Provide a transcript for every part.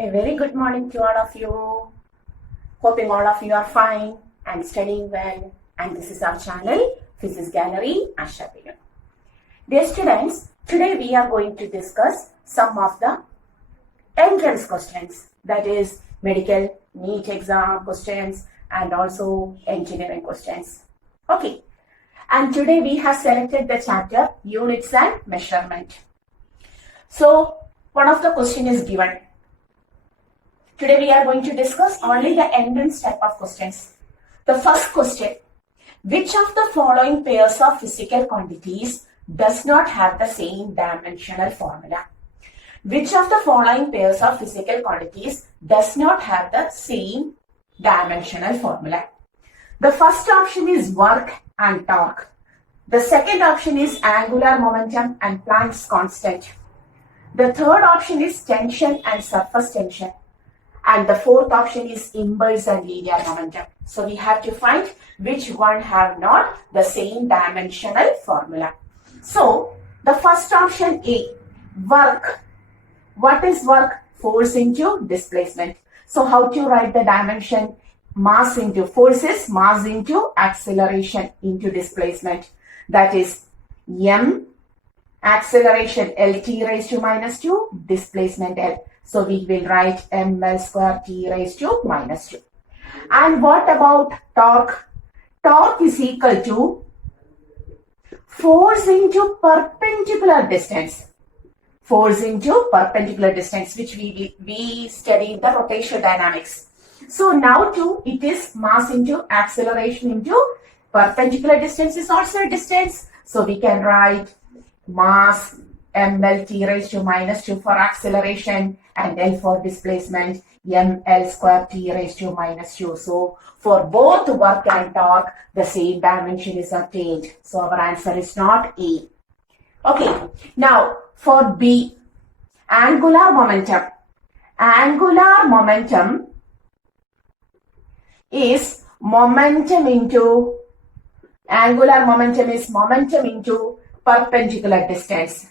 A very good morning to all of you. Hoping all of you are fine and studying well. And this is our channel, Physics Gallery, Ashapiya. Dear students, today we are going to discuss some of the entrance questions. That is medical NEET exam questions and also engineering questions. Okay. And today we have selected the chapter Units and Measurement. So one of the question is given. Today we are going to discuss only the entrance type of questions. The first question, which of the following pairs of physical quantities does not have the same dimensional formula? Which of the following pairs of physical quantities does not have the same dimensional formula? The first option is work and torque. The second option is angular momentum and Planck's constant. The third option is tension and surface tension. And the fourth option is impulse and linear momentum. So we have to find which one have not the same dimensional formula. So the first option A, work. What is work? Force into displacement. So how to write the dimension? Mass into forces, mass into acceleration into displacement. That is m, acceleration Lt raised to minus 2, displacement L. So we will write ml square t raised to minus 2. And what about torque? Torque is equal to force into perpendicular distance. Force into perpendicular distance, which we studied the rotational dynamics. So now too, it is mass into acceleration into perpendicular distance is also a distance. So we can write mass ml t raised to minus 2 for acceleration and L for displacement ml square t raised to minus 2. So for both work and torque, the same dimension is obtained. So our answer is not A. Okay, now for B, angular momentum. Angular momentum is momentum into perpendicular distance.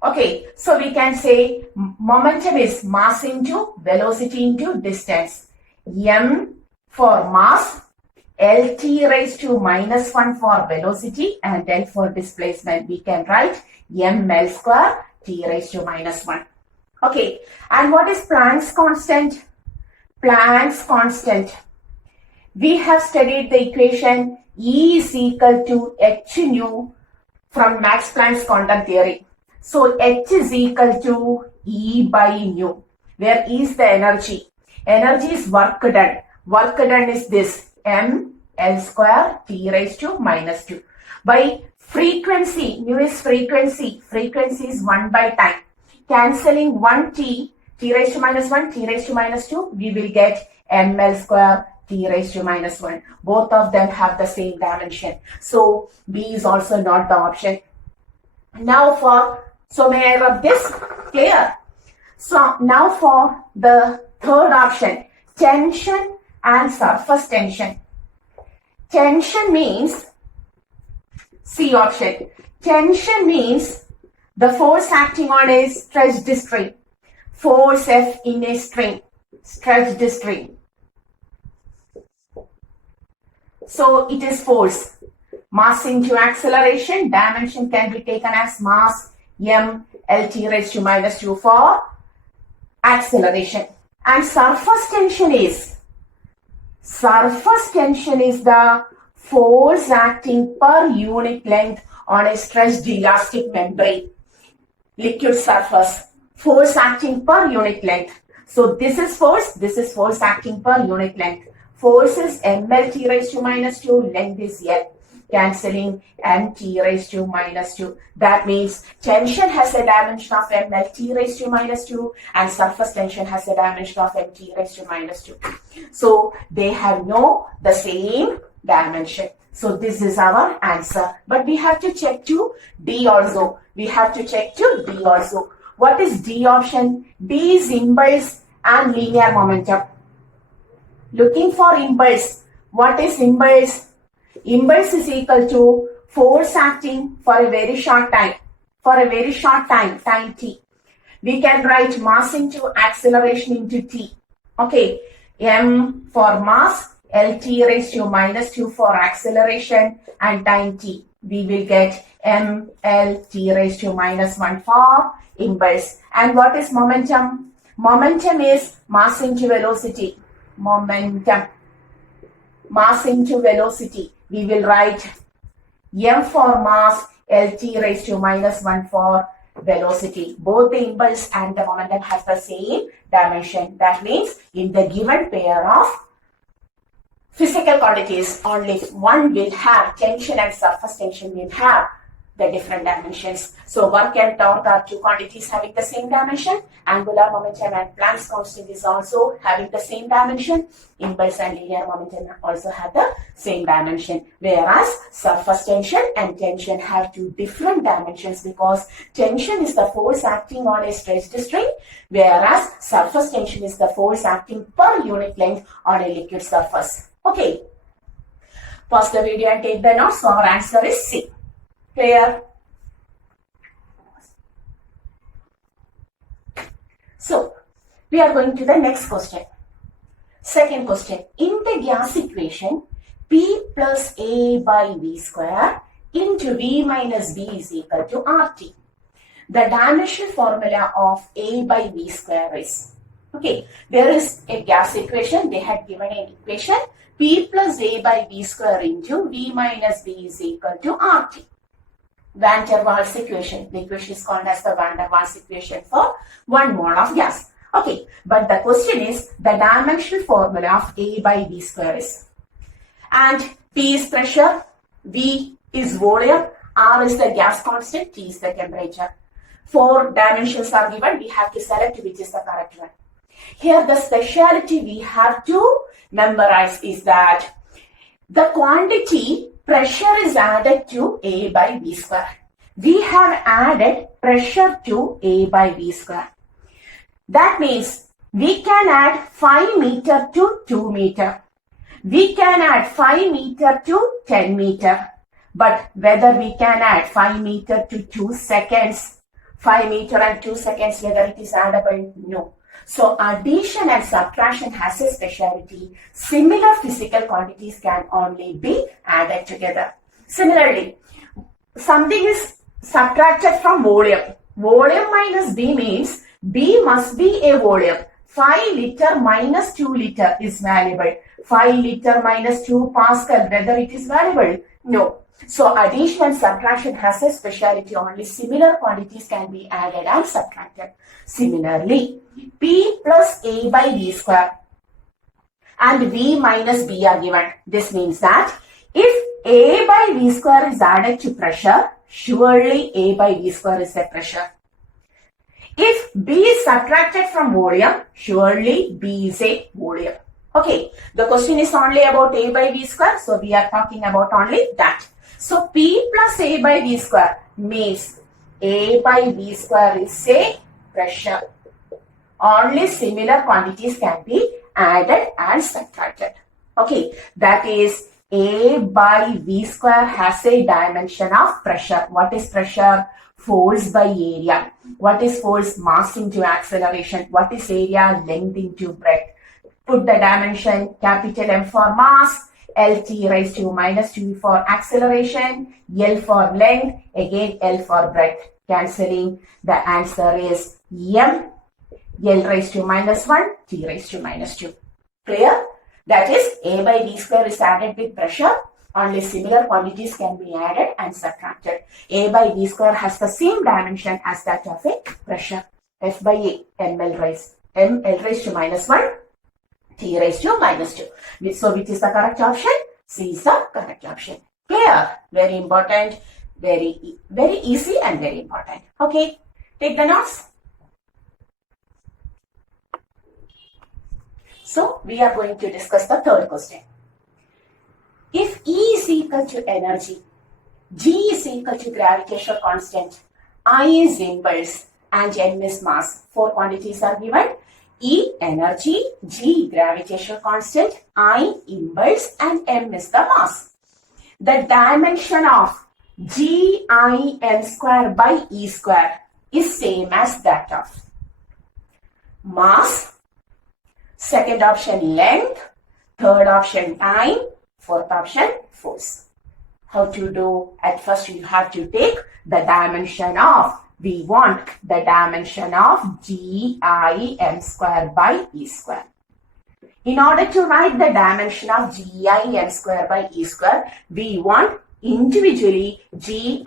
Okay, so we can say momentum is mass into velocity into distance. M for mass, Lt raised to minus 1 for velocity and L for displacement. We can write ml square t raised to minus 1. Okay, and what is Planck's constant? Planck's constant. We have studied the equation E is equal to h nu from Max Planck's quantum theory. So h is equal to E by nu, where E is the energy. Energy is work done. Work done is this, m L square t raised to minus 2. By frequency, nu is frequency. Frequency is 1 by time. Cancelling 1 t raised to minus 1, t raised to minus 2, we will get ml square t raised to minus 1. Both of them have the same dimension. So B is also not the option. Now so may I rub this? Clear? So now for the third option, tension and surface tension. Tension means, C option. Tension means the force acting on a stretched string. Force F in a string, stretched string. So it is force. Mass into acceleration, dimension can be taken as mass m Lt raised to minus 2 for acceleration. And surface tension is the force acting per unit length on a stretched elastic membrane, liquid surface. Force acting per unit length. So this is force acting per unit length. Force is mlt raised to minus 2, length is L. Cancelling mt raised to minus 2. That means tension has a dimension of mlt raised to minus 2 and surface tension has a dimension of mt raised to minus 2. So they have the same dimension. So this is our answer. But we have to check to D also. What is D option? D is impulse and linear momentum. Looking for impulse. What is impulse? Impulse is equal to force acting for a very short time, time t. We can write mass into acceleration into t. Okay, m for mass, lt raised to minus 2 for acceleration, and time t. We will get m l t raised to minus 1 for impulse. And what is momentum? Momentum is mass into velocity. Momentum. Mass into velocity. We will write m for mass, lt raised to minus 1 for velocity. Both the impulse and the momentum has the same dimension. That means in the given pair of physical quantities, only one will have tension and surface tension will have the different dimensions. So work and torque are two quantities having the same dimension. Angular momentum and Planck's constant is also having the same dimension. Impulse and linear momentum also have the same dimension. Whereas surface tension and tension have two different dimensions, because tension is the force acting on a stretched string, whereas surface tension is the force acting per unit length on a liquid surface. Okay. Pause the video and take the notes. So our answer is C. Clear? So, we are going to the next question. Second question. In the gas equation, P plus A by V square into V minus B is equal to RT. The dimensional formula of A by V square is, okay, there is a gas equation. They had given an equation, P plus A by V square into V minus B is equal to RT. Van der Waals equation. The equation is called as the Van der Waals equation for 1 mole of gas. Okay, but the question is the dimensional formula of A by V square is. And P is pressure, V is volume, R is the gas constant, T is the temperature. 4 dimensions are given. We have to select which is the correct one. Here the speciality we have to memorize is that the quantity pressure is added to A by V square. We have added pressure to A by V square. That means we can add 5 meter to 2 meter. We can add 5 meter to 10 meter. But whether we can add 5 meter to 2 seconds, 5 meter and 2 seconds, whether it is addable, no. So addition and subtraction has a speciality. Similar physical quantities can only be added together. Similarly, something is subtracted from volume. Volume minus B means B must be a volume. 5 liter minus 2 liter is valuable. 5 liter minus 2 Pascal, whether it is valuable? No. So addition and subtraction has a speciality. Only similar quantities can be added and subtracted. Similarly, P plus A by V square and V minus B are given. This means that if A by V square is added to pressure, surely A by V square is a pressure. If B is subtracted from volume, surely B is a volume. Okay, the question is only about A by V square, so we are talking about only that. So P plus A by V square means A by V square is a pressure. Only similar quantities can be added and subtracted. Okay, that is A by V square has a dimension of pressure. What is pressure? Force by area. What is force? Mass into acceleration. What is area? Length into breadth. Put the dimension capital M for mass, LT raised to minus 2 for acceleration, L for length, again L for breadth. Cancelling, the answer is M, L raised to minus 1, T raised to minus 2. Clear? That is A by V square is added with pressure. Only similar quantities can be added and subtracted. A by V square has the same dimension as that of a pressure. F by A, ML raised to minus 1, T raised to minus 2. So which is the correct option? C is the correct option. Clear? Very important, very easy and very important. Okay, take the notes. So we are going to discuss the third question. If E is equal to energy, G is equal to gravitational constant, I is impulse and M is mass. 4 quantities are given. E energy, G gravitational constant, I impulse and M is the mass. The dimension of G I M square by E square is same as that of mass, second option length, third option time, fourth option force. How to do? At first you have to take the dimension of, we want the dimension of GIM square by E square. In order to write the dimension of GIM square by E square, we want individually GIM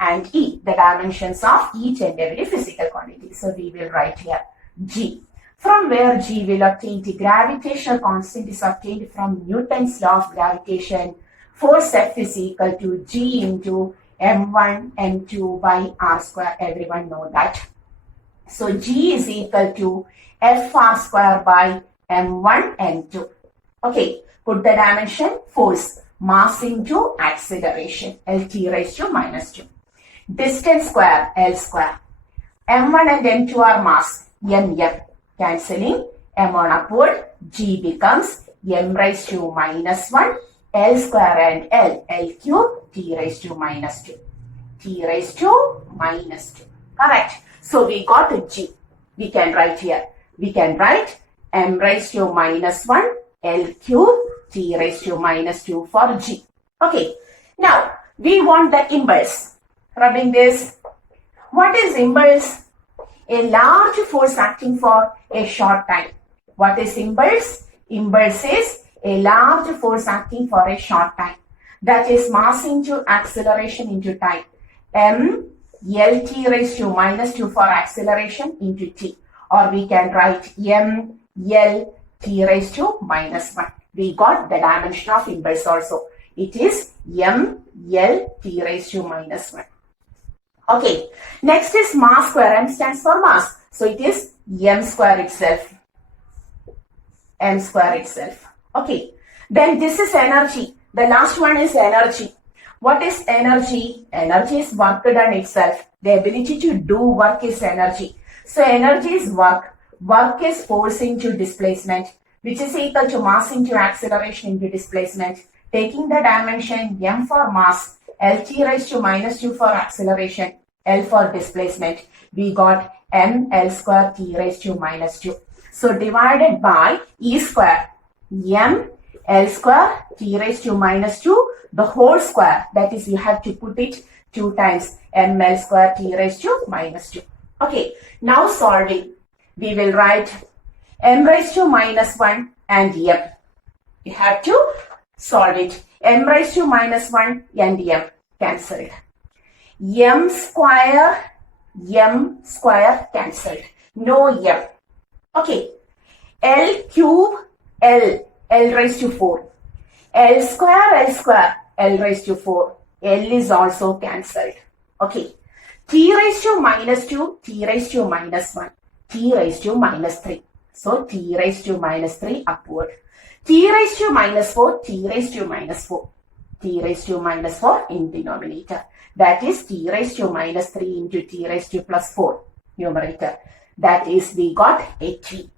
and E, the dimensions of each and every physical quantity. So we will write here G. From where G will obtain? The gravitational constant is obtained from Newton's law of gravitation. Force F is equal to G into M1 M2 by R square. Everyone know that. So G is equal to FR square by M1 M2. Okay, put the dimension, force, mass into acceleration, LT raised to minus 2. Distance square, L square. M1 and M2 are mass, MM. Cancelling, M1 upward, G becomes M raised to minus 1, L square and L cube, T raised to minus 2. T raised to minus 2. Correct. So we got the G. We can write here. We can write M raised to minus 1, L cube, T raised to minus 2 for G. Okay. Now, we want the impulse. Rubbing this. What is impulse? A large force acting for a short time. What is impulse? Impulse is a large force acting for a short time. That is mass into acceleration into time. M L T raised to minus 2 for acceleration into T. Or we can write M L T raised to minus 1. We got the dimension of impulse also. It is M L T raised to minus 1. Okay. Next is mass square. M stands for mass. So it is M square itself. M square itself. Okay. Then this is energy. The last one is energy. What is energy? Energy is work done itself. The ability to do work is energy. So energy is work. Work is force into displacement, which is equal to mass into acceleration into displacement. Taking the dimension M for mass, LT raised to minus 2 for acceleration, L for displacement. We got ML square T raised to minus 2. So divided by E square, M L square T raised to minus 2, the whole square. That is, you have to put it 2 times, ML square T raised to minus 2. Okay, now solving. We will write M raised to minus 1 and M. You have to solve it. M raised to minus 1 and M. Cancelled. M square cancelled. No M. Okay. L cube, L raised to 4. L square, L raised to 4. L is also cancelled. Okay. T raised to minus 2, T raised to minus 1. T raised to minus 3. So T raised to minus 3 upward. T raised to minus 4, T raised to minus 4. T raised to minus 4 in denominator. That is T raised to minus 3 into T raised to plus 4 numerator. That is, we got a T.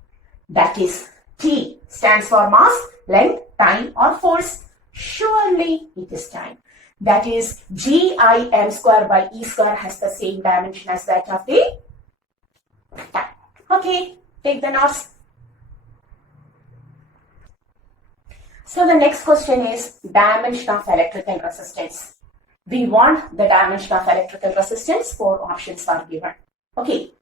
That is, T stands for mass, length, time or force. Surely it is time. That is, GIM square by E square has the same dimension as that of the time. Okay, take the notes. So the next question is dimension of electrical resistance. We want the dimension of electrical resistance. 4 options are given. Okay.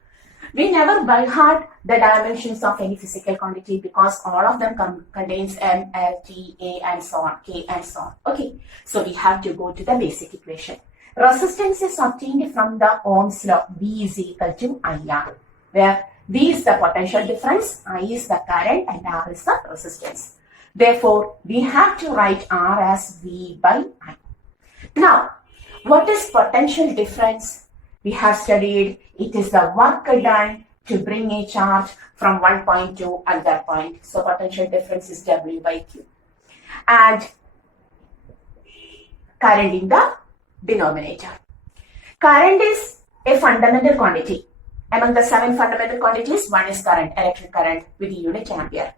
We never by heart the dimensions of any physical quantity because all of them contains M, L, T, A and so on, K and so on. Okay. So we have to go to the basic equation. Resistance is obtained from the Ohm's law. V is equal to IR, where V is the potential difference, I is the current and R is the resistance. Therefore, we have to write R as V by I. Now, what is potential difference? We have studied it is the work done to bring a charge from one point to another point. So, potential difference is W by Q. And current in the denominator. Current is a fundamental quantity. Among the 7 fundamental quantities, one is current, electric current with unit ampere.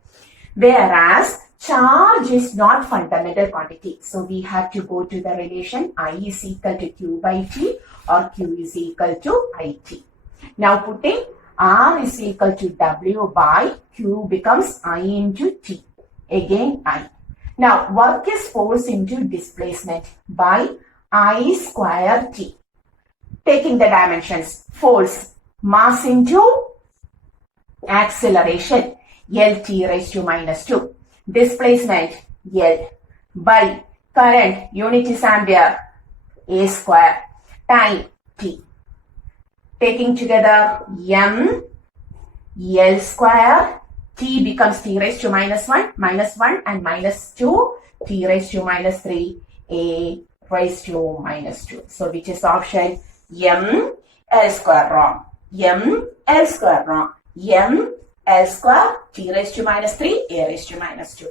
Whereas charge is not fundamental quantity. So we have to go to the relation I is equal to Q by T or Q is equal to IT. Now putting R is equal to W by Q becomes I into T. Again I. Now work is force into displacement by I square T. Taking the dimensions, force, mass into acceleration, L T raised to minus 2. Displacement, L, by current, unit is ampere, A square, time, T. Taking together, M, L square, T becomes T raised to minus 1 and minus 2, T raised to minus 3, A raised to minus 2. So which is option? M, L square wrong. M, L square wrong. M, L square, T raised to minus 3, A raised to minus 2.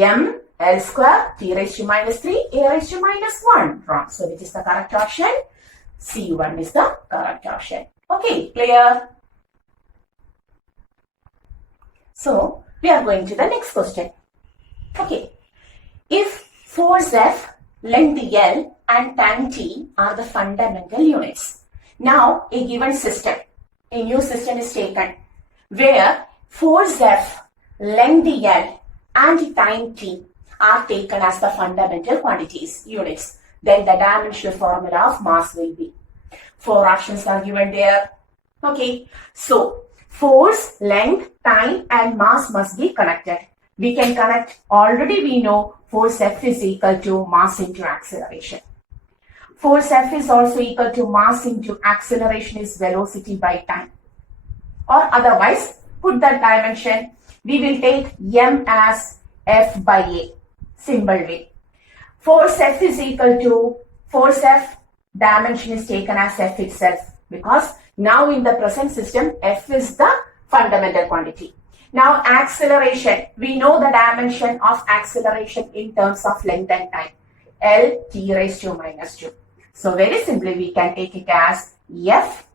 M, L square, T raised to minus 3, A raised to minus 1. Wrong. So which is the correct option? C1 is the correct option. Okay, clear? So we are going to the next question. Okay, if force F, length L and time T are the fundamental units. Now a given system, a new system is taken where force F, length L and time T are taken as the fundamental quantities, units. Then the dimensional formula of mass will be. 4 options are given there. Okay, so force, length, time and mass must be connected. We can connect, already we know force F is equal to mass into acceleration. Force F is also equal to mass into acceleration is velocity by time. Or otherwise, put that dimension, we will take M as F by A, symbol way. Force F is equal to, force F dimension is taken as F itself, because now in the present system, F is the fundamental quantity. Now acceleration, we know the dimension of acceleration in terms of length and time, L T raised to minus 2. So very simply we can take it as F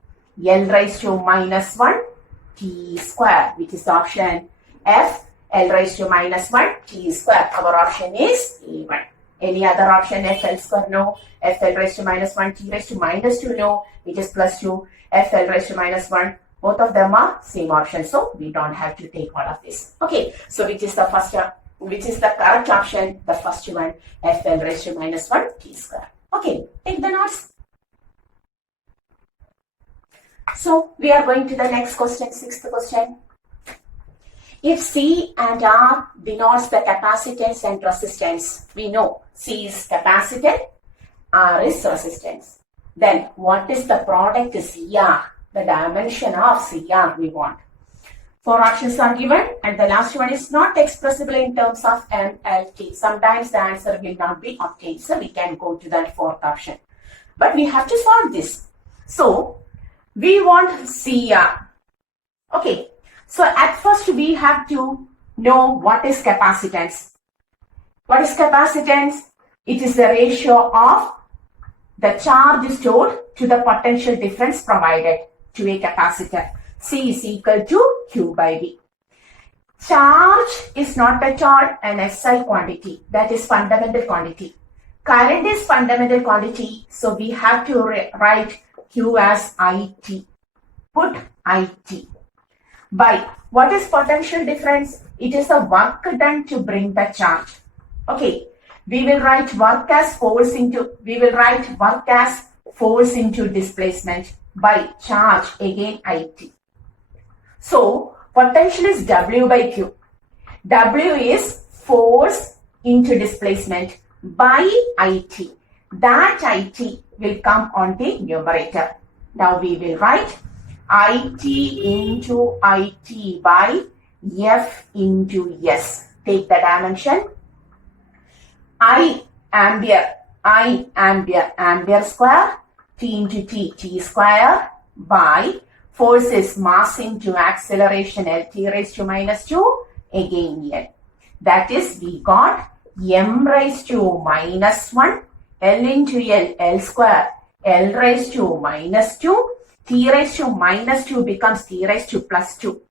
L raised to minus 1 T square, which is option F L raised to minus 1 T square. Our option is A1. Any other option? F L square? No. F L raised to minus 1 T raised to minus 2? No. It is plus 2. F L raised to minus 1. Both of them are same option. So we don't have to take all of this. Okay. So which is the first, which is the correct option? The first one, F L raised to minus 1 T square. Okay. Take the notes. So we are going to the next question, 6th question. If C and R denotes the capacitance and resistance, we know C is capacitor, R is resistance. Then what is the product CR? The dimension of CR we want. 4 options are given and the last one is not expressible in terms of MLT. Sometimes the answer will not be obtained. So we can go to that 4th option. But we have to solve this. So we want CR. Okay. So at first we have to know what is capacitance. What is capacitance? It is the ratio of the charge stored to the potential difference provided to a capacitor. C is equal to Q by V. Charge is not at all an SI quantity. That is fundamental quantity. Current is fundamental quantity. So we have to write Q as IT. Put IT. By what is potential difference? It is the work done to bring the charge. Okay, we will write work as force into, displacement by charge, again IT. So potential is W by Q. W is force into displacement by IT. That IT will come on the numerator. Now we will write IT into IT by F into S. Take the dimension. I ampere, ampere square, T into T square by force is mass into acceleration, LT raised to minus 2, again L. That is, we got M raised to minus 1, L into L square, L raised to minus 2, T raised to minus 2 becomes T raised to plus 2.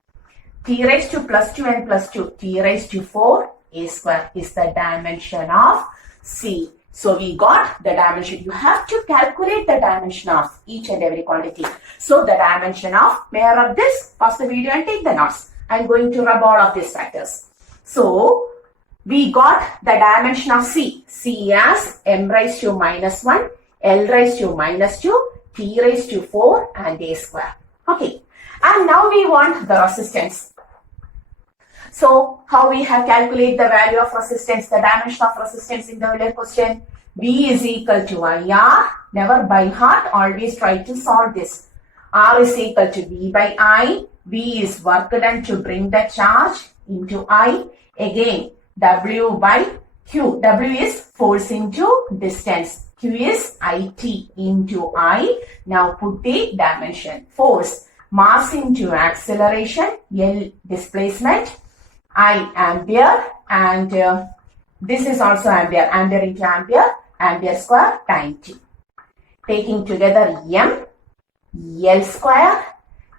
T raised to plus 2 and plus 2. T raised to 4. A square is the dimension of C. So we got the dimension. You have to calculate the dimension of each and every quantity. So the dimension of, may I rub this? Pause the video and take the notes. I'm going to rub all of these factors. So we got the dimension of C. C as m raised to minus 1, L raised to minus 2, T raised to 4 and A square. Okay. And now we want the resistance. So how we have calculated the value of resistance, the dimension of resistance in the earlier question? V is equal to IR. Never by heart, always try to solve this. R is equal to V by I. V is work done to bring the charge into I. Again, W by Q. W is force into distance. Q is IT into I. Now put the dimension. Force, mass into acceleration, L displacement, I ampere, and this is also ampere. Ampere into ampere, ampere square time T. Taking together M, L square,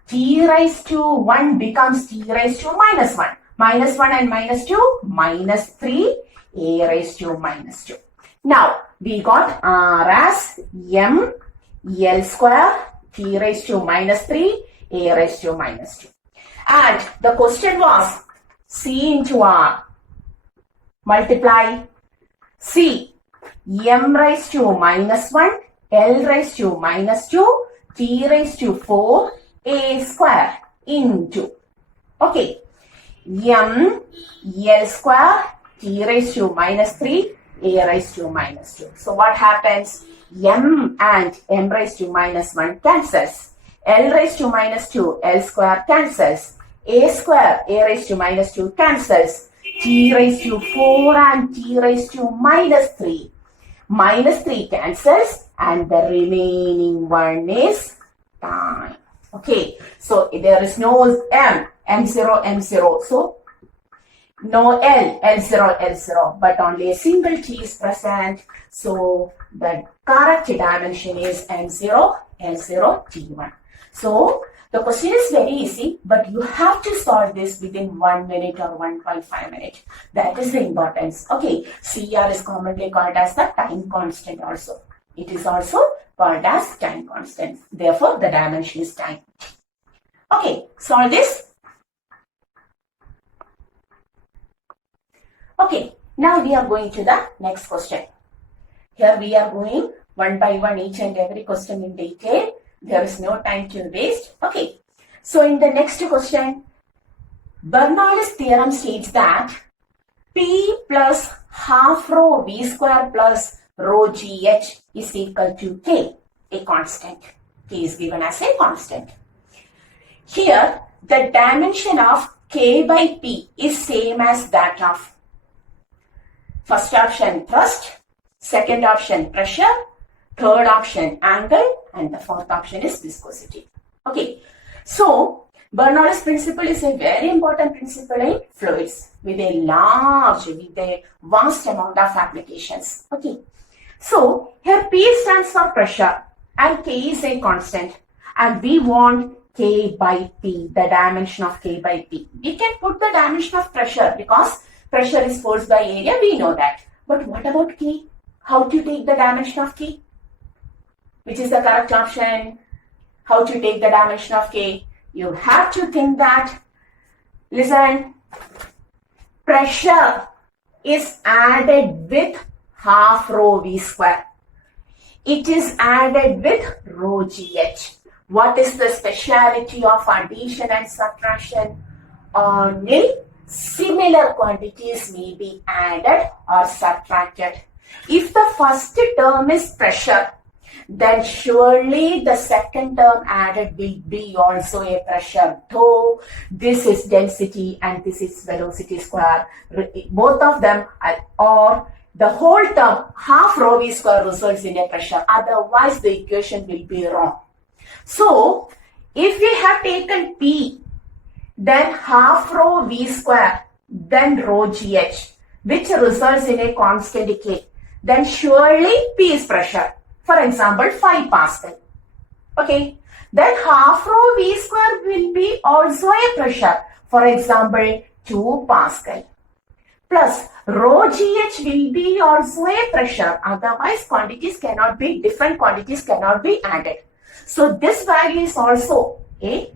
T raised to 1 becomes T raised to minus 1. Minus 1 and minus 2, minus 3, A raised to minus 2. Now, we got R as M, L square, T raised to minus 3, A raised to minus 2. And the question was, C into R, multiply C, M raised to minus 1, L raised to minus 2, T raised to 4, A square into, okay, M, L square, T raised to minus 3, A raised to minus 2. So what happens? M and M raised to minus 1 cancels. L raised to minus 2, L square cancels. A square, A raised to minus 2 cancels. T raised to 4 and T raised to minus 3. Minus 3 cancels and the remaining one is time. Okay, so there is no M, M0, M0. So no L, L0, L0, but only a single T is present. So the correct dimension is M0, L0, T1. So the question is very easy, but you have to solve this within 1 minute or 1.5 minutes. That is the importance. Okay, CR is commonly called as the time constant also. It is also called as time constant. Therefore, the dimension is time. Okay, solve this. Okay, now we are going to the next question. Here we are going one by one each and every question in detail. There is no time to waste. Okay, so in the next question, Bernoulli's theorem states that P plus half rho V square plus rho GH is equal to K, a constant. K is given as a constant. Here, the dimension of K by P is same as that of first option thrust, second option pressure, third option angle, and the fourth option is viscosity. Okay, so Bernoulli's principle is a very important principle in fluids with a vast amount of applications. Okay, so here P stands for pressure and K is a constant, and we want K by P, the dimension of K by P. We can put the dimension of pressure because pressure is force by area, we know that. But what about K? How to take the dimension of K? Which is the correct option? How to take the dimension of K? You have to think that, listen, pressure is added with half rho V square. It is added with rho GH. What is the speciality of addition and subtraction? Only similar quantities may be added or subtracted. If the first term is pressure, then surely the second term added will be also a pressure, though this is density and this is velocity square. Both of them or the whole term half rho V square results in a pressure, otherwise the equation will be wrong. So if we have taken P, then half rho V square, then rho GH, which results in a constant K, then surely P is pressure. For example, 5 Pascal. Okay, then half rho V square will be also a pressure. For example, 2 Pascal. plus rho GH will be also a pressure. Otherwise, different quantities cannot be added. So this value is also a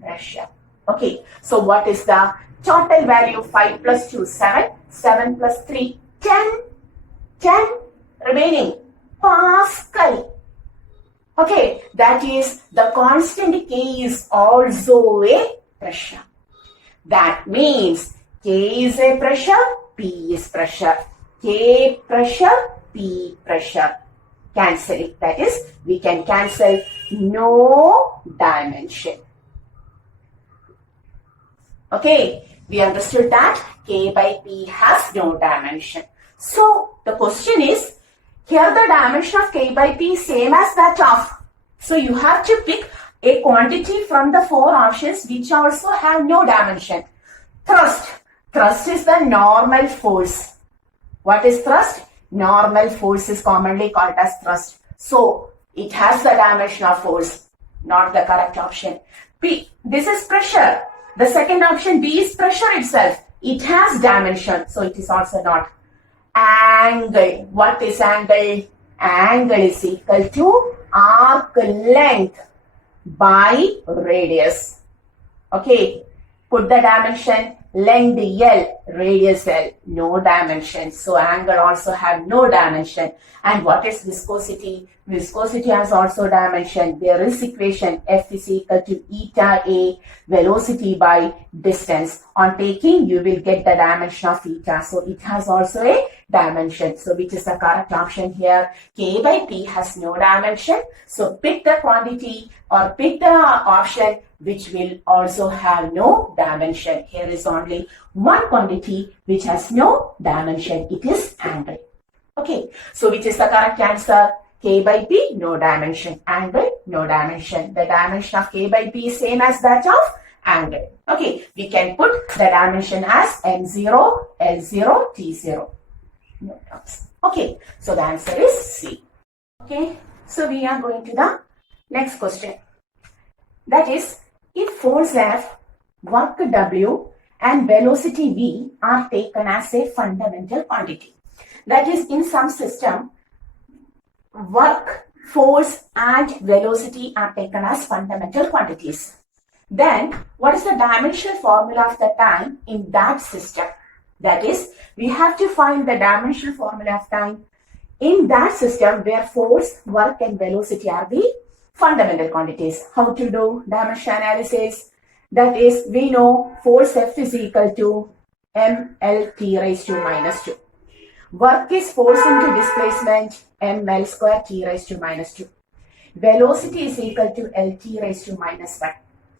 pressure. Okay, so what is the total value? 5 plus 2, 7. 7 plus 3, 10. 10 remaining. Pascal. Okay, that is the constant K is also a pressure. That means K is a pressure, P is pressure. K pressure, P pressure. Cancel it. That is, we can cancel no dimension. Okay, we understood that K by P has no dimension. So, the question is, here the dimension of K by P is same as that of. So, you have to pick a quantity from the 4 options which also have no dimension. Thrust. Thrust is the normal force. What is thrust? Normal force is commonly called as thrust. So, it has the dimension of force, not the correct option. P. This is pressure. The second option, B, is pressure itself. It has dimension, so it is also not. Angle. What is angle? Angle is equal to arc length by radius. Okay. Put the dimension. Length L, radius L, no dimension. So angle also have no dimension. And what is viscosity? Viscosity has also dimension. There is equation F is equal to eta A, velocity by distance. On taking, you will get the dimension of eta. So it has also a dimension. So which is the correct option here? K by P has no dimension. So pick the quantity or pick the option which will also have no dimension. Here is only one quantity which has no dimension. It is angle. Okay. So which is the correct answer? K by P, no dimension. Angle, no dimension. The dimension of K by P is same as that of angle. Okay. We can put the dimension as M0, L0, T0. No terms. Okay. So the answer is C. Okay. So we are going to the next question. That is, if force F, work W and velocity V are taken as a fundamental quantity. That is, in some system, work, force and velocity are taken as fundamental quantities. Then, what is the dimensional formula of the time in that system? That is, we have to find the dimensional formula of time in that system where force, work and velocity are the fundamental quantities. How to do dimension analysis? That is, we know force F is equal to mlt raised to minus 2. Work is force into displacement ml square t raised to minus 2. Velocity is equal to lt raised to minus 1.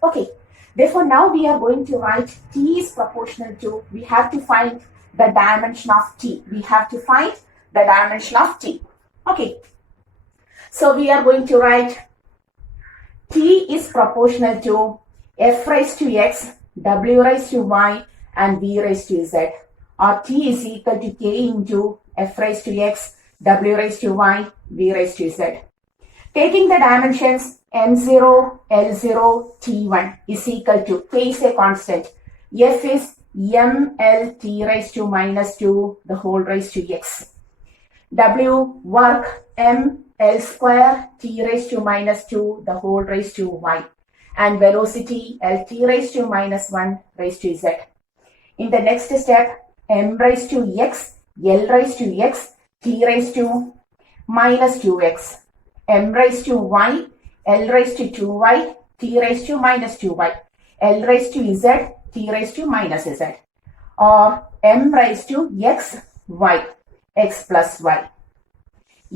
Okay. Therefore, now we are going to write t is proportional to, we have to find the dimension of t. We have to find the dimension of t. Okay. So, we are going to write t is proportional to f raised to x, w raised to y and v raised to z. Or t is equal to k into f raised to x, w raised to y, v raised to z. Taking the dimensions m0, l0, t1 is equal to, k is a constant, f is ml t raised to minus 2 the whole raised to x. W work ml square t raised to minus 2 the whole raised to y. And velocity lt raised to minus 1 raised to z. In the next step, m raised to x, l raised to x, t raised to minus 2x, m raised to y, l raised to 2y, t raised to minus 2y, l raised to z, t raised to minus z. Or m raised to x, y, x plus y.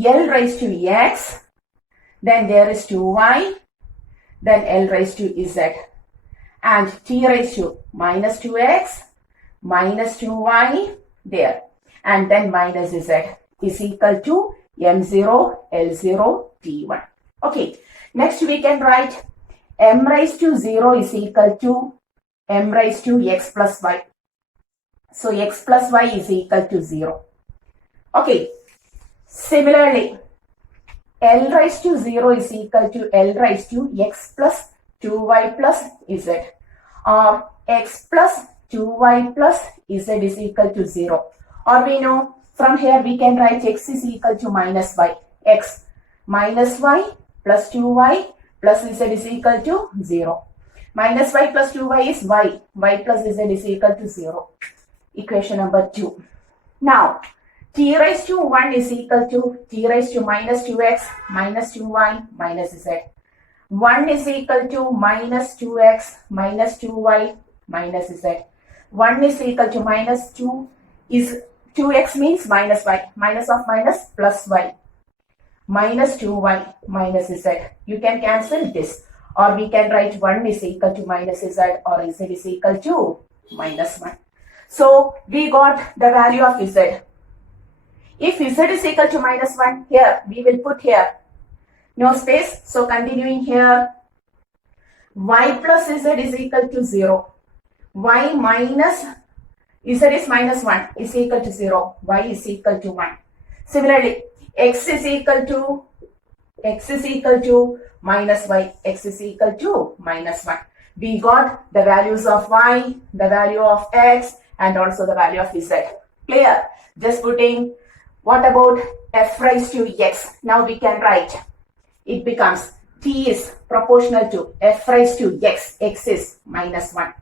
L raised to x, then there is 2y, then L raised to z. And t raised to minus 2x, minus 2y there. And then minus z is equal to m0, L0, t1. Okay. Next we can write m raised to 0 is equal to m raised to x plus y. So x plus y is equal to 0. Okay. Similarly, L raised to 0 is equal to L raised to x plus 2y plus z. Or x plus 2y plus z is equal to 0. Or we know from here we can write x is equal to minus y. X minus y plus 2y plus z is equal to 0. Minus y plus 2y is y. Y plus z is equal to 0. Equation number 2. Now, t raised to 1 is equal to t raised to minus 2x minus 2y minus z. 1 is equal to minus 2x minus 2y minus z. 1 is equal to minus 2 is 2x means minus y. Minus of minus plus y. Minus 2y minus z. You can cancel this. Or we can write 1 is equal to minus z or z is equal to minus 1. So we got the value of z. If z is equal to minus 1, here we will put here no space. So continuing here, y plus z is equal to 0. Y minus z is minus 1 is equal to 0. Y is equal to 1. Similarly, x is equal to minus y. X is equal to minus 1. We got the values of y, the value of x, and also the value of z. Clear? Just putting, what about f raised to x? Now we can write, it becomes t is proportional to f raised to x. X is minus 1.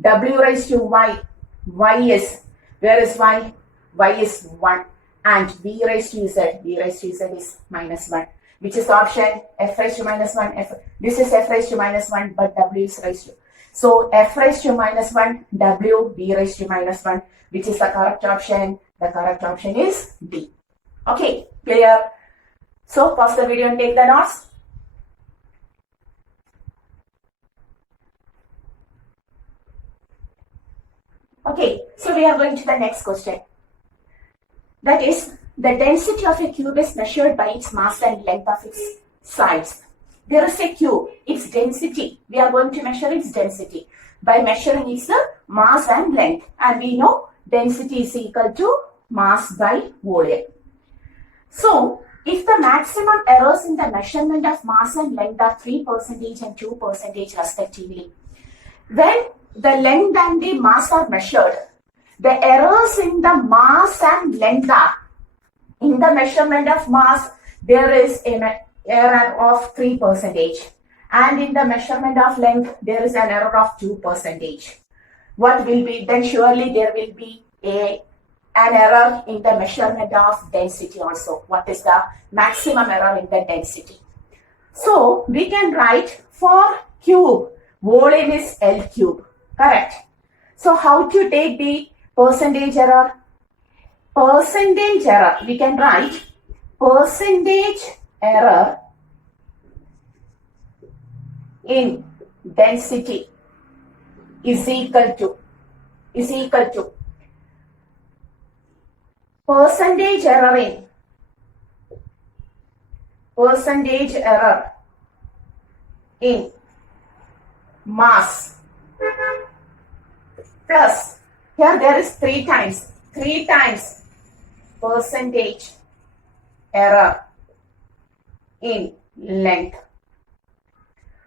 W raised to y. Y is, where is y? Y is 1. And v raised to z. V raised to z is minus 1. Which is the option? F raised to minus 1. This is f raised to minus 1, but w is raised to. So f raised to minus 1, w, v raised to minus 1. Which is the correct option? The correct option is D. Okay, clear? So pause the video and take the notes. Okay, so we are going to the next question. That is, the density of a cube is measured by its mass and length of its sides. There is a cube, its density. We are going to measure its density by measuring its mass and length. And we know density is equal to mass by volume. So, if the maximum errors in the measurement of mass and length are 3% and 2% respectively, when the length and the mass are measured, the errors in the mass and length are, in the measurement of mass, there is an error of 3%, and in the measurement of length, there is an error of 2%. What will be, then surely there will be an error in the measurement of density also. What is the maximum error in the density? So, we can write for cube, volume is L cube, correct? So, how to take the percentage error? Percentage error, we can write percentage error in density is equal to percentage error in mass plus, here there is 3 times percentage error in length.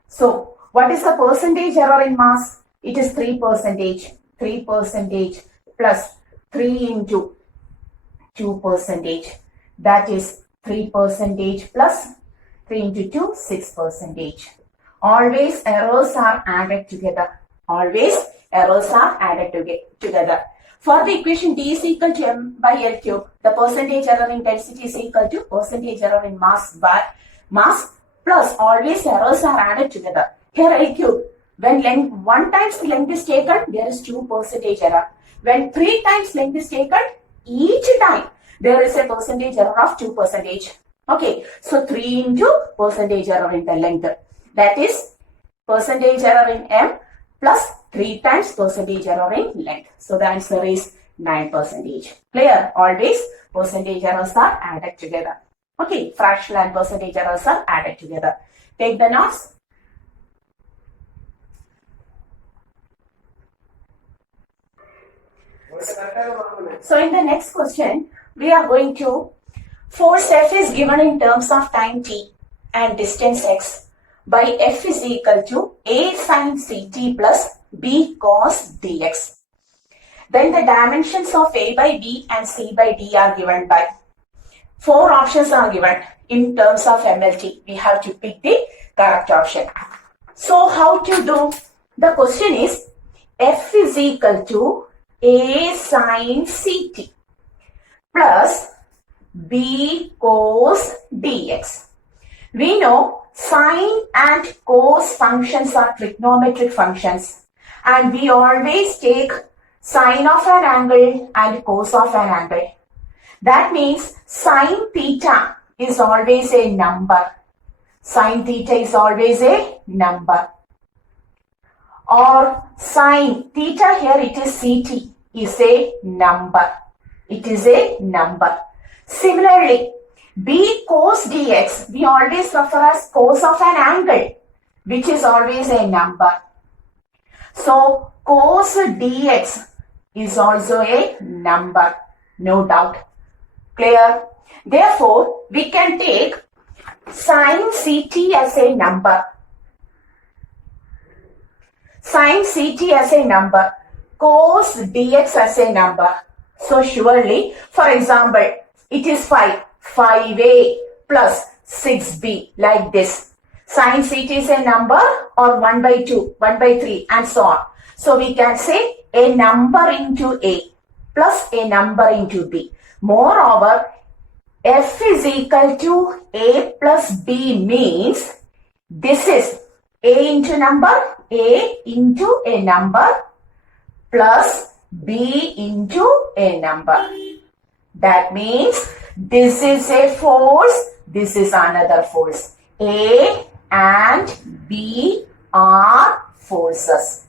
So, what is the percentage error in mass? It is 3%. 3% plus 3 into 2%. That is 3% plus 3 into 2, 6%. Always errors are added together. Always errors are added together. For the equation D is equal to m by L cube, the percentage error in density is equal to percentage error in mass by mass plus always errors are added together. Here L cube, when length 1 times length is taken, there is 2% error. When 3 times length is taken, each time there is a percentage error of 2%. Okay, so 3 into percentage error in the length. That is percentage error in m plus 3 times percentage error in length. So the answer is 9%. Clear? Always percentage errors are added together. Okay, fractional and percentage errors are added together. Take the notes. So in the next question, we are going to, force F is given in terms of time t and distance x by F is equal to A sin ct plus B cos dx. then the dimensions of A by B and C by D are given by. 4 options are given. In terms of MLT, we have to pick the correct option. So how to do? The question is F is equal to A sin CT plus B cos dx. We know sine and cos functions are trigonometric functions, and we always take sine of an angle and cos of an angle. That means sine theta is always a number. Sine theta is always a number. Or sine theta, here it is CT, is a number. It is a number. Similarly, B cos dx, we always refer as cos of an angle, which is always a number. So, cos dx is also a number, no doubt. Clear? Therefore, we can take sin CT as a number. Sin CT as a number. Cos dx as a number. So, surely, for example, it is 5a plus 6b, like this. Sin CT is a number or 1 by 2, 1 by 3 and so on. So, we can say a number into A plus a number into B. Moreover, F is equal to A plus B means this is A into number, A into a number plus B into a number. That means this is a force, this is another force. A and B are forces.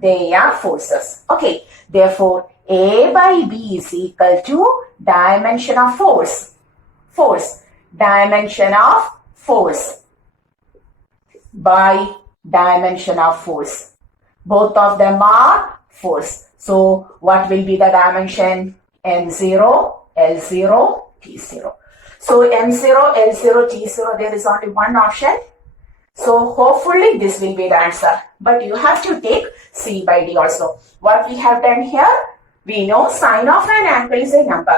They are forces. Okay. Therefore, A by B is equal to dimension of force. Force. Dimension of force by dimension of force. Both of them are force. So, what will be the dimension? M0, L0, T0. So, M0, L0, T0, there is only one option. So, hopefully this will be the answer. But you have to take C by D also. What we have done here? We know sine of an angle is a number.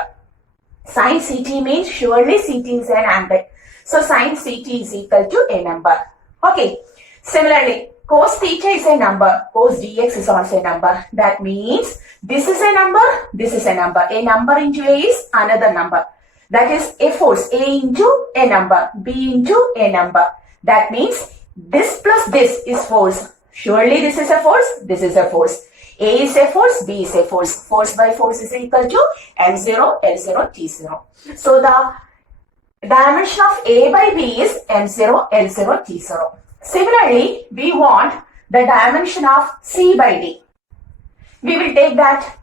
Sine CT means surely CT is an angle. So, sine CT is equal to a number. Okay. Similarly, cos theta is a number. Cos dx is also a number. That means this is a number, this is a number. A number into A is another number. That is a force. A into a number. B into a number. That means this plus this is force. Surely this is a force, this is a force. A is a force, B is a force. Force by force is equal to M0, L0, T0. So the dimension of A by B is M0, L0, T0. Similarly, we want the dimension of C by D. We will take that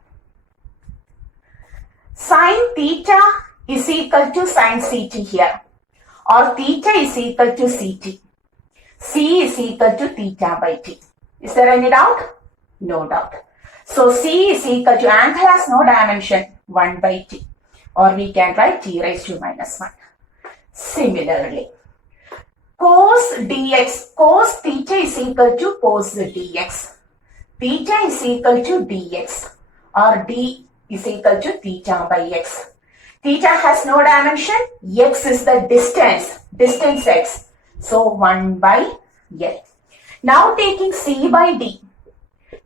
sin theta is equal to sin CT here, or theta is equal to CT. C is equal to theta by T. Is there any doubt? No doubt. So, C is equal to, angle has no dimension, 1 by T. Or we can write T raised to minus 1. Similarly, cos dx, cos theta is equal to cos dx. Theta is equal to dx, or d is equal to theta by x. Theta has no dimension, x is the distance x. So, 1 by L. Now, taking C by D,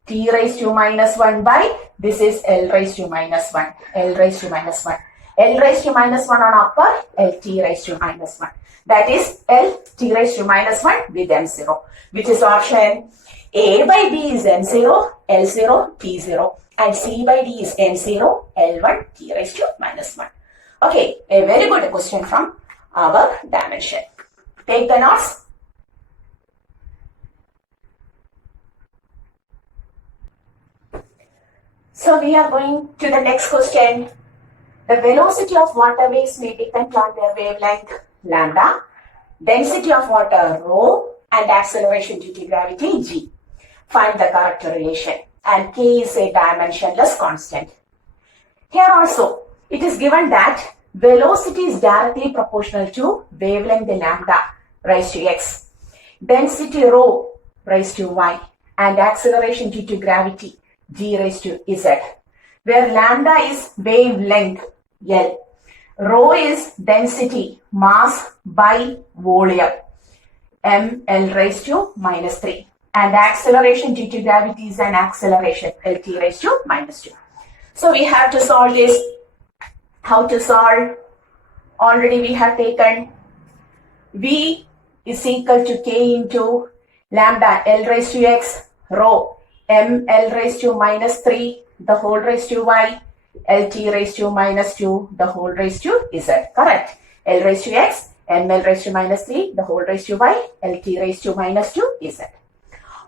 T raised to minus 1 by, this is L raised to minus 1, L raised to minus 1. L raised to minus 1 on upper, L T raised to minus 1. That is L T raised to minus 1 with M0, which is option A by B is M0, L0, T0, and C by D is M0, L1, T raised to minus 1. Okay, a very good question from our dimension. Take the notes. So we are going to the next question. The velocity of water waves may depend on their wavelength lambda, density of water rho, and acceleration due to gravity g. Find the correct relation, and k is a dimensionless constant. Here also, it is given that velocity is directly proportional to wavelength lambda raised to x, density rho raised to y, and acceleration due to gravity g raised to z. where lambda is wavelength L. Rho is density, mass by volume, ml raised to minus 3. And acceleration due to gravity is an acceleration, lt raised to minus 2. So we have to solve this. How to solve? Already we have taken V is equal to K into lambda L raised to X, rho ml raised to minus 3, the whole raised to Y, lt raised to minus 2, the whole raised to Z. Correct? L raised to X, ml raised to minus 3, the whole raised to Y, lt raised to minus 2, Z.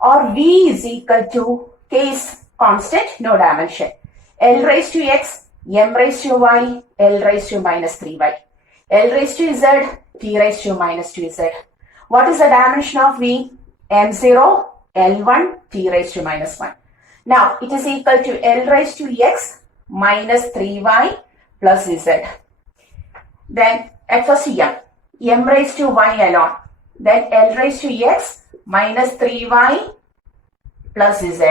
Or V is equal to K is constant, no dimension. L raised to X, m raised to Y, L raised to minus 3Y. L raised to Z, t raised to minus 2Z. What is the dimension of V? M0, L1, t raised to minus 1. Now, it is equal to L raised to X minus 3Y plus Z. Then, at first m raised to Y alone. Then, L raised to X minus 3Y plus Z.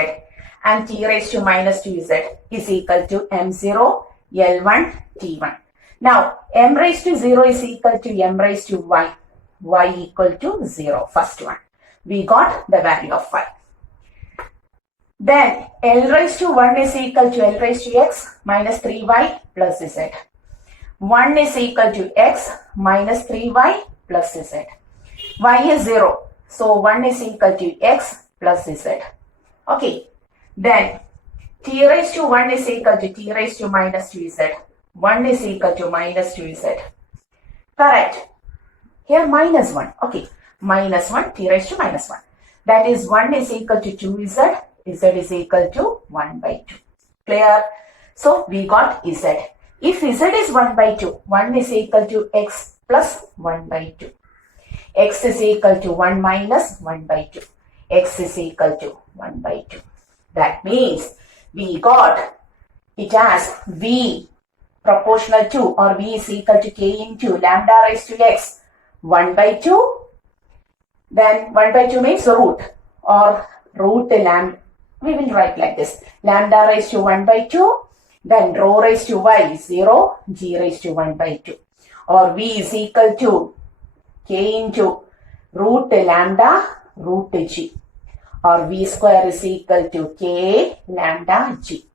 And t raised to minus 2Z is equal to M0, L1, T1. Now, m raised to 0 is equal to m raised to Y. Y equal to 0, first one. We got the value of Y. Then, L raised to 1 is equal to L raised to X minus 3Y plus Z. 1 is equal to X minus 3Y plus Z. Y is 0. So, 1 is equal to X plus Z. Okay. Then, t raised to 1 is equal to t raised to minus 2Z. 1 is equal to minus 2Z. Correct. Here minus 1. Okay. Minus 1, t raised to minus 1. That is 1 is equal to 2Z. Z is equal to 1 by 2. Clear? So, we got Z. If Z is 1 by 2, 1 is equal to X plus 1 by 2. X is equal to 1 minus 1 by 2. X is equal to 1 by 2. That means we got it as V proportional to, or V is equal to K into lambda raised to X 1 by 2. Then 1 by 2 means root, or root lambda. We will write like this. Lambda raised to 1 by 2. Then rho raised to Y 0, G raised to 1 by 2. Or V is equal to K into root lambda root G. Or V square is equal to K lambda G.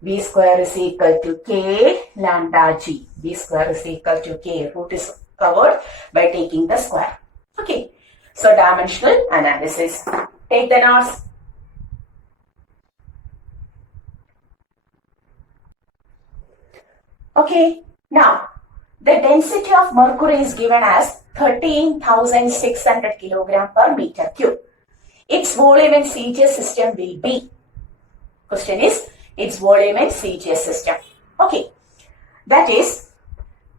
V square is equal to K lambda G. V square is equal to K. Root is covered by taking the square. Okay. So, dimensional analysis. Take the notes. Okay. Now, the density of mercury is given as 13,600 kg per meter cube. Its volume in CGS system will be. Question is, its volume in CGS system. Okay. That is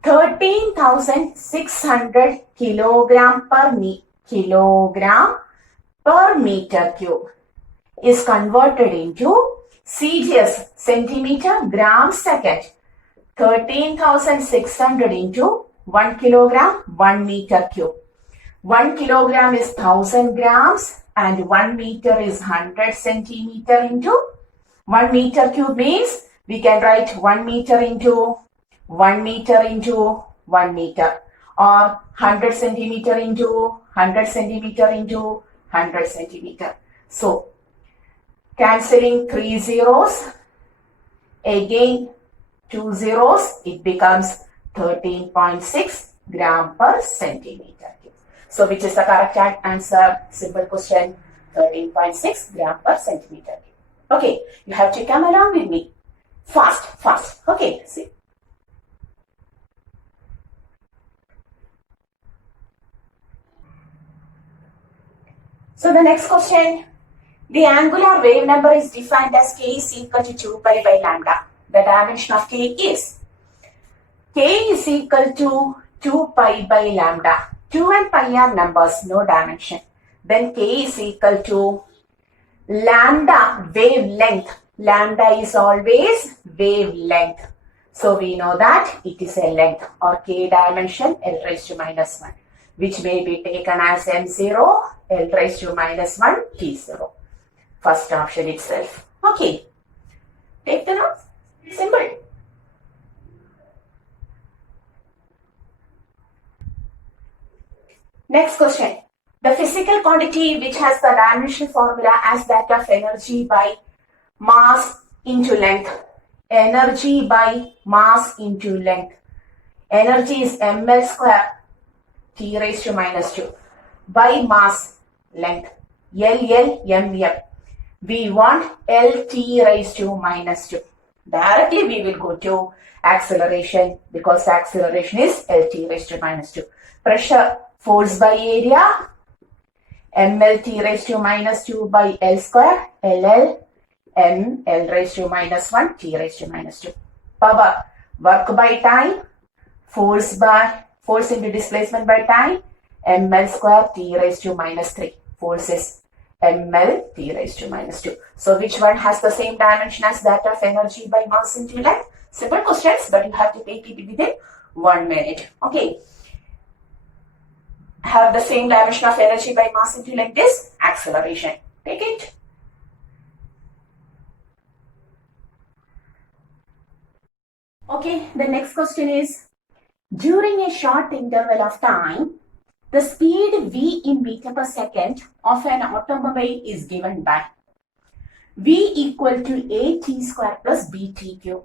13,600 kilogram per meter cube is converted into CGS, centimeter gram second. 13,600 into 1 kilogram, 1 meter cube. 1 kilogram is 1000 grams and 1 meter is 100 centimeter into 1 meter cube means we can write 1 meter into 1 meter into 1 meter, or 100 centimeter into 100 centimeter into 100 centimeter. So, cancelling 3 zeros, again 2 zeros, it becomes 13.6 gram per centimeter cube. So, which is the correct answer? Simple question, 13.6 gram per centimeter cube. Okay, you have to come along with me. Fast, fast. Okay, see. So, the next question, the angular wave number is defined as K is equal to 2 pi by lambda. The dimension of K is equal to 2 pi by lambda. 2 and pi are numbers, no dimension. Then K is equal to lambda wavelength. Lambda is always wavelength. So we know that it is a length, or K dimension L raised to minus 1, which may be taken as M0, L raised to minus 1, T0. First option itself. Okay. Take the notes. Simple. Next question. The physical quantity which has the dimensional formula as that of energy by mass into length. Energy by mass into length. Energy is ml square t raised to minus 2 by mass length. LLMM. We want LT raised to minus 2. Directly we will go to acceleration because acceleration is LT raised to minus 2. Pressure, force by area, mLT raised to minus 2 by L square, LL, M, L raised to minus 1, T raised to minus 2. Power, work by time, force into displacement by time, ml square T raised to minus 3. Force is ml T raised to minus 2. So which one has the same dimension as that of energy by mass into length? Simple questions, but you have to take it within 1 minute. Okay. Have the same dimension of energy by mass into length is acceleration. Take it. Okay, the next question is, during a short interval of time, the speed v in meter per second of an automobile is given by v equal to at square plus bt cube,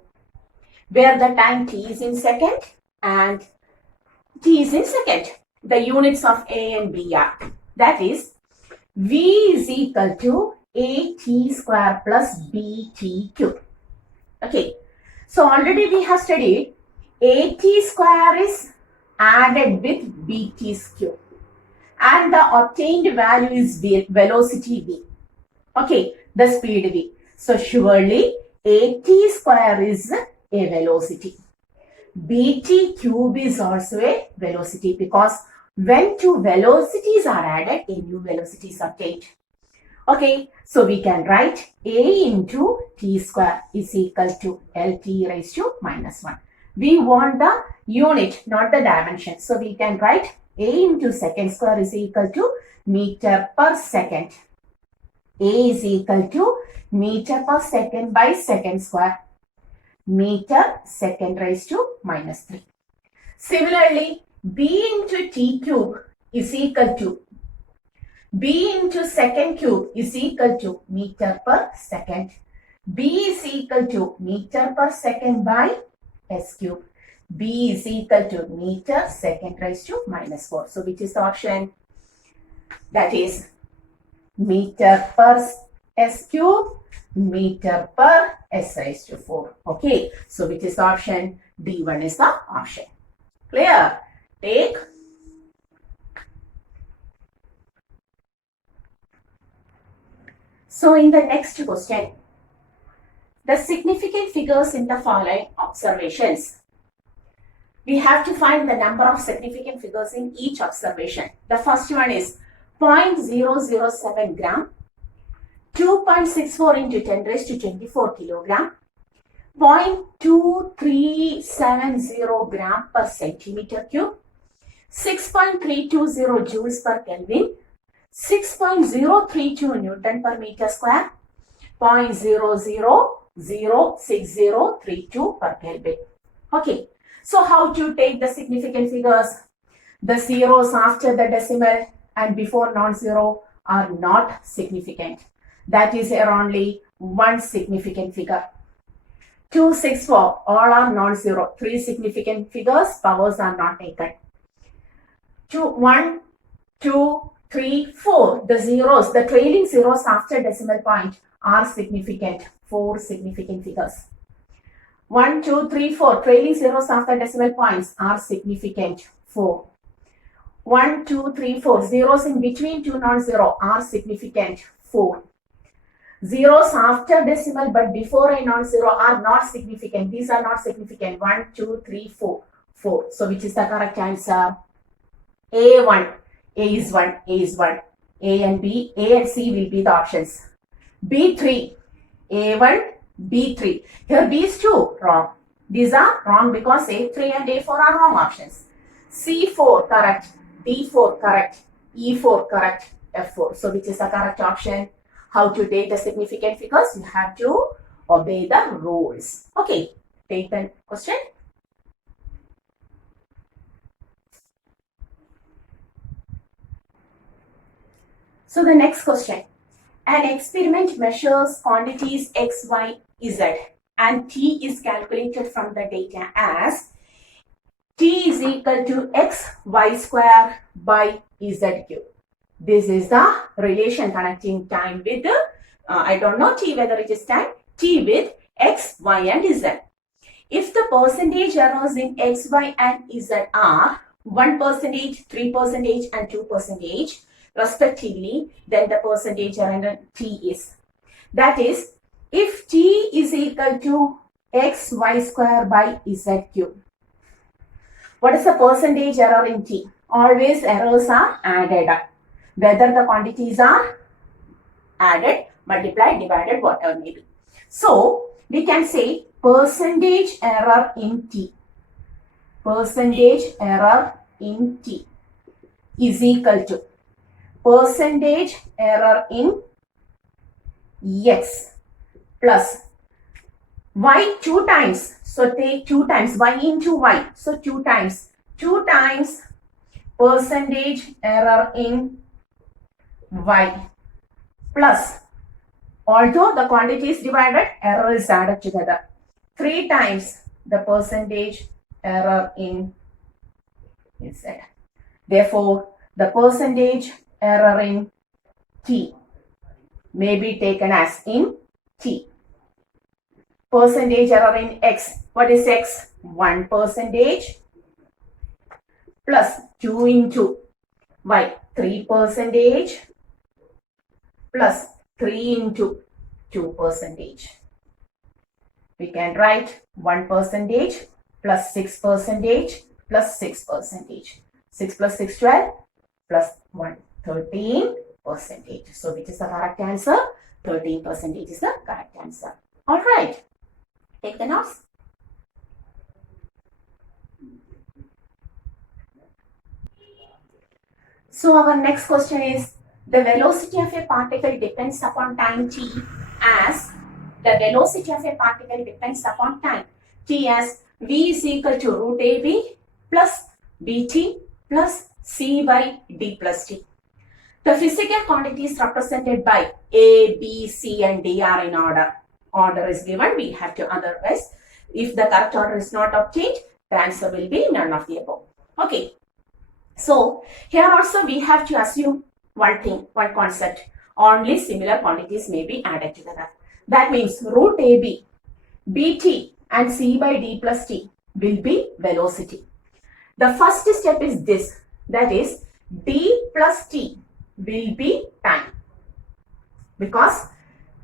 where the time t is in second and t is in second. The units of a and b are, that is, v is equal to at square plus bt cube. Okay, so already we have studied at square is added with bt's cube and the obtained value is velocity v. Okay, the speed v. So surely at square is a velocity. bt cube is also a velocity because when two velocities are added, a new velocity is obtained. Okay, so we can write a into t square is equal to lt raised to minus 1. We want the unit, not the dimension. So we can write a into second square is equal to meter per second. A is equal to meter per second by second square. Meter second raised to minus 3. Similarly, b into t cube is equal to b into second cube is equal to meter per second. B is equal to meter per second by s cube. B is equal to meter second raised to minus 4. So which is the option? That is meter per s cube, meter per s raised to 4. Okay, so which is the option? D1 is the option. Clear? Take. So in the next question, the significant figures in the following observations. We have to find the number of significant figures in each observation. The first one is 0.007 gram, 2.64 into 10 raised to 24 kilogram, 0.2370 gram per centimeter cube, 6.320 joules per Kelvin, 6.032 Newton per meter square, 0.006032 per Kelvin. Okay, so how to take the significant figures? The zeros after the decimal and before non-zero are not significant. That is there only one significant figure. 264, all are non-zero. 3 significant figures, powers are not taken. 1, 2, 3, 4, the zeros, the trailing zeros after decimal point are significant. 4 significant figures. 1, 2, 3, 4, trailing zeros after decimal points are significant. 4. 1, 2, 3, 4, zeros in between two non-zero are significant. 4. Zeros after decimal but before a non-zero are not significant. These are not significant. 1, 2, 3, 4. 4. So which is the correct answer? A1. A is 1. A is 1. A and B, A and C will be the options. B3. A1, B3. Here B is 2. Wrong. These are wrong because A3 and A4 are wrong options. C4 correct. D4 correct. E4 correct. F4. So which is the correct option? How to take the significant figures? You have to obey the rules. Okay. Take the question. So the next question. An experiment measures quantities x, y, z and t is calculated from the data as t is equal to x y square by z cube. This is the relation connecting time with the, I don't know t whether it is time, t with x, y and z. If the percentage errors in x, y and z are 1%, 3% and 2% respectively, then the percentage error in t is. That is, if t is equal to x, y square by z cube. What is the percentage error in t? Always errors are added up. Whether the quantities are added, multiplied, divided, whatever may be. So, we can say percentage error in t. Percentage error in t is equal to percentage error in x plus y 2 times. So take 2 times y into y. So 2 times percentage error in y plus, although the quantity is divided, error is added together. 3 times the percentage error in z. Therefore, the percentage error in t may be taken as in t. Percentage error in x. What is x? 1% plus 2 into y. 3% plus 3 into 2%. We can write 1% plus 6% plus 6%. 6 plus 6, 12 plus 1, 13%. So which is the correct answer? 13% is the correct answer. Alright. Take the notes. So our next question is, the velocity of a particle depends upon time t as, the velocity of a particle depends upon time t as v is equal to root ab plus bt plus c by d plus t. The physical quantities represented by a, b, c and d are in order. Order is given, we have to, otherwise if the correct order is not obtained, the answer will be none of the above. Okay, so here also we have to assume one thing, one concept, only similar quantities may be added together. That means root ab, bt and c by d plus t will be velocity. The first step is this, that is d plus t will be time, because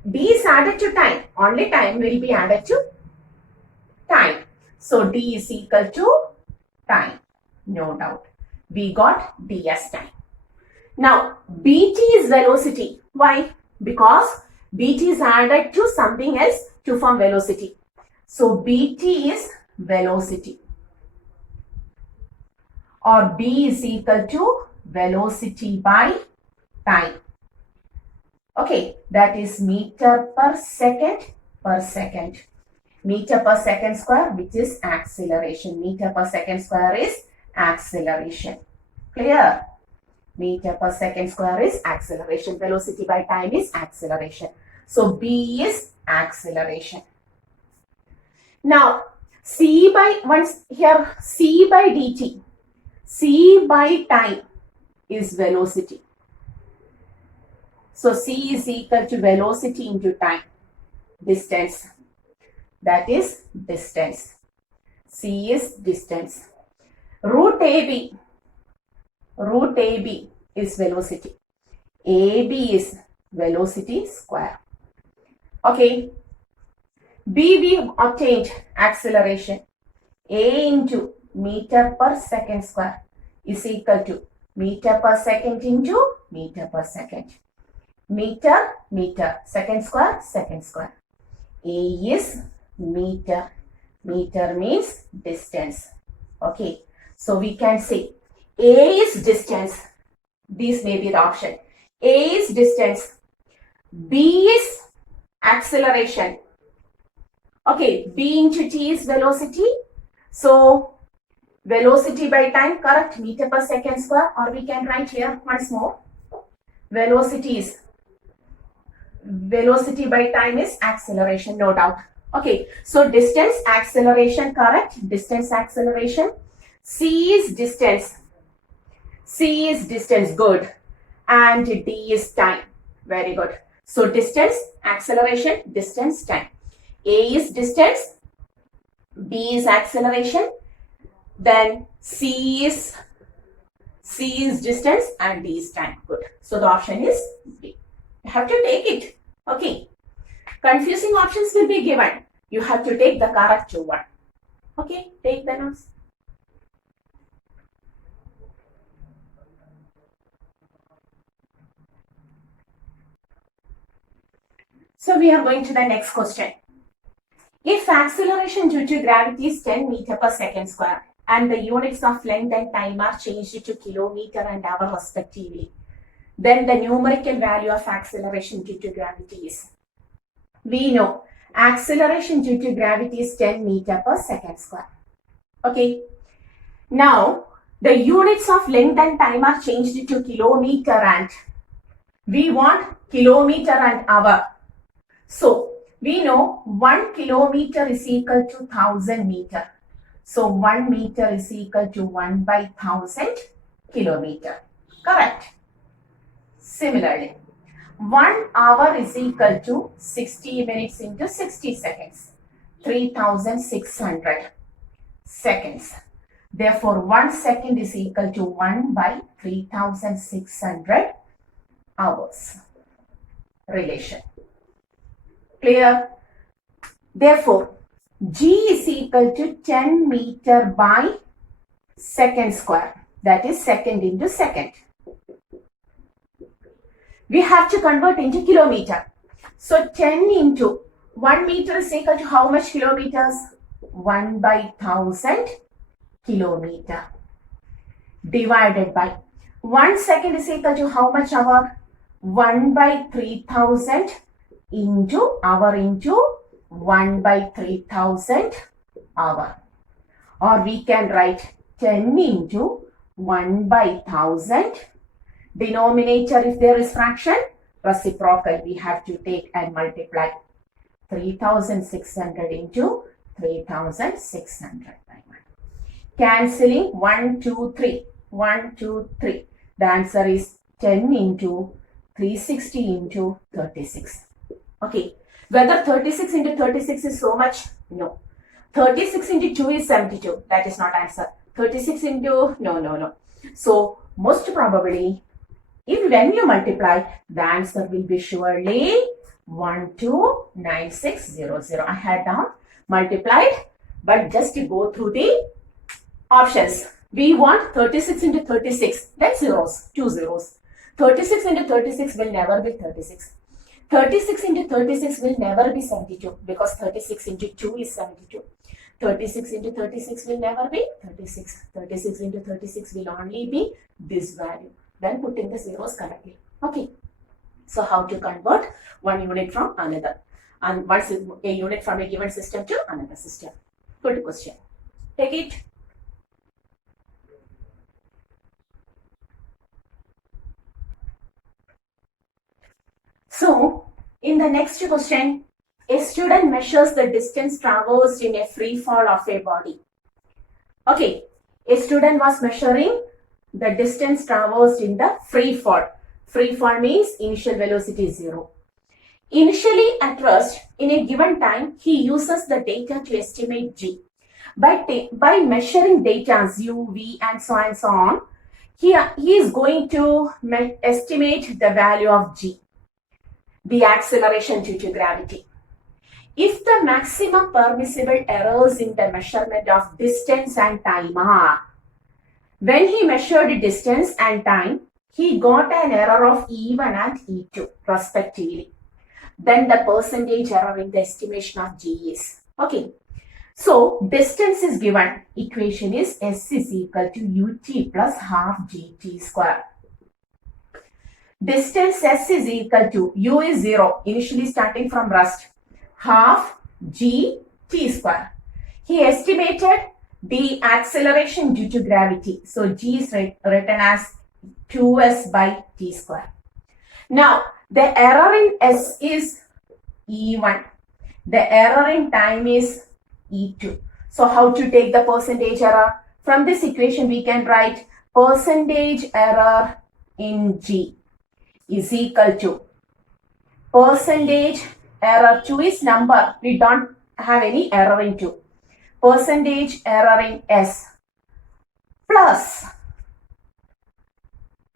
d is added to time, only time will be added to time. So d is equal to time, no doubt. We got d as time. Now bt is velocity. Why? Because bt is added to something else to form velocity. So bt is velocity, or b is equal to velocity by time. Okay, that is meter per second per second. Meter per second square, which is acceleration. Meter per second square is acceleration. Clear? Meter per second square is acceleration. Velocity by time is acceleration. So b is acceleration. Now c by, once here c by dt, c by time is velocity. So c is equal to velocity into time, distance. That is distance. C is distance. Root AB is velocity. AB is velocity square. Okay. B we obtained acceleration. A into meter per second square is equal to meter per second into meter per second. Meter, meter, second square, second square. A is meter. Meter means distance. Okay. So we can say A is distance. This may be the option. A is distance. B is acceleration. Okay. B into T is velocity. So velocity by time, correct, meter per second square, or we can write here once more. velocity by time is acceleration, no doubt. Okay, so distance, acceleration, correct. Distance, acceleration. C is distance. C is distance, good. And D is time, very good. So distance, acceleration, distance, time. A is distance, B is acceleration, then C is distance, and D is time. Good. So the option is B. You have to take it. Okay. Confusing options will be given. You have to take the correct one. Okay, take the notes. So we are going to the next question. If acceleration due to gravity is 10 meter per second square and the units of length and time are changed to kilometer and hour respectively, then the numerical value of acceleration due to gravity is. We know acceleration due to gravity is 10 meter per second square. Okay. Now, the units of length and time are changed to kilometer and we want kilometer and hour. So, we know 1 kilometer is equal to 1000 meter. So, 1 meter is equal to 1 by 1000 kilometer. Correct. Similarly, 1 hour is equal to 60 minutes into 60 seconds. 3600 seconds. Therefore, 1 second is equal to 1 by 3600 hours. Relation. Clear? Therefore, G is equal to 10 meter by second square. That is second into second. We have to convert into kilometer. So 10 into 1 meter is equal to how much kilometers? 1 by 1000 kilometer. Divided by 1 second is equal to how much hour? 1 by 3000 into hour into 1 by 3000 hour. Or we can write 10 into 1 by 1000. Denominator, if there is fraction, reciprocal we have to take and multiply. 3600 into 3600. Cancelling 1, 2, 3. 1, 2, 3. The answer is 10 into 360 into 36. Okay. Whether 36 into 36 is so much? No. 36 into 2 is 72. That is not answer. 36 into, no. So, most probably, when you multiply, the answer will be surely 129600. I had down multiplied, but just to go through the options. We want 36 into 36. That's zeros, 2 zeros. 36 into 36 will never be 36. 36 into 36 will never be 72 because 36 into 2 is 72. 36 into 36 will never be 36. 36 into 36 will only be this value. Then put in the zeros correctly. Okay. So how to convert one unit from another? And once a unit from a given system to another system. Good question. Take it. So, in the next question, a student measures the distance traversed in a free fall of a body. Okay, a student was measuring the distance traversed in the free fall. Free fall means initial velocity is 0. Initially, at first, in a given time, he uses the data to estimate g. By measuring data u, v, and so on, he is going to estimate the value of g, the acceleration due to gravity. If the maximum permissible errors in the measurement of distance and time are, when he measured distance and time, he got an error of E1 and E2 respectively. Then the percentage error in the estimation of G is. Okay. So, distance is given. Equation is S is equal to UT plus half GT square. Distance S is equal to U is 0, initially starting from rest, half GT square. He estimated the acceleration due to gravity. So, G is written as 2S by T square. Now, the error in S is E1. The error in time is E2. So, how to take the percentage error? From this equation, we can write percentage error in G is equal to percentage error. 2 is number. We don't have any error in 2. Percentage error in S plus,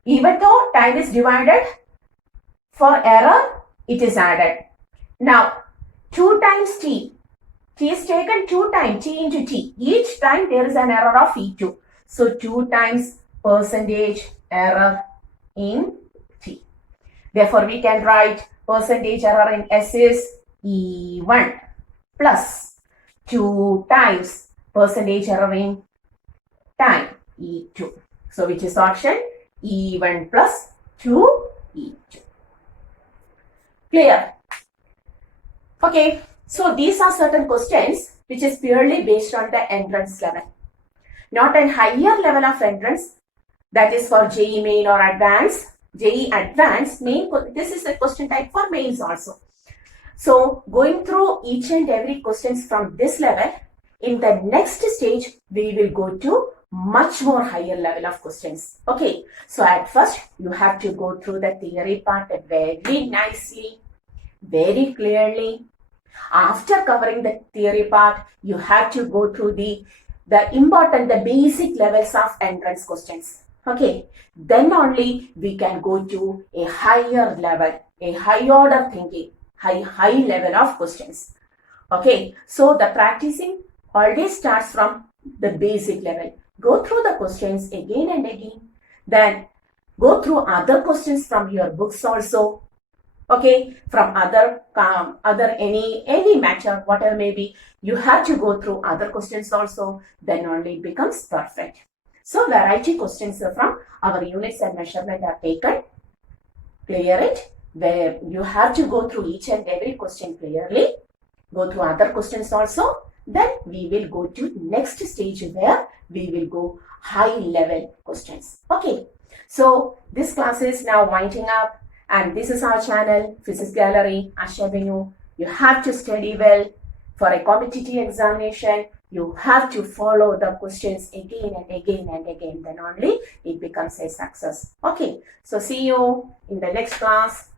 even though time is divided, for error it is added. Now 2 times T. T is taken 2 times, T into T. Each time there is an error of E2. So 2 times percentage error in T. Therefore we can write percentage error in S is E1 plus 2 times percentage error in time, E2. So which is option? E1 plus 2 E2. Clear? Okay, so these are certain questions which is purely based on the entrance level. Not a higher level of entrance, that is for JEE main or advanced. JEE advanced main, this is a question type for mains also. So going through each and every questions from this level, in the next stage, we will go to much more higher level of questions. Okay, so at first you have to go through the theory part very nicely, very clearly. After covering the theory part, you have to go through the basic levels of entrance questions. Okay, then only we can go to a higher level, a high order thinking, high level of questions. Okay, so the practicing always starts from the basic level. Go through the questions again and again. Then go through other questions from your books also. Okay, from other any matter, whatever may be, you have to go through other questions also. Then only it becomes perfect. So variety questions from our units and measurement are taken. Clear it? Where you have to go through each and every question clearly. Go through other questions also. Then we will go to next stage where we will go high level questions. Okay, so this class is now winding up, and this is our channel, Physics Gallery, Asha. You have to study well for a competitive examination. You have to follow the questions again and again and again. Then only it becomes a success. Okay, so see you in the next class.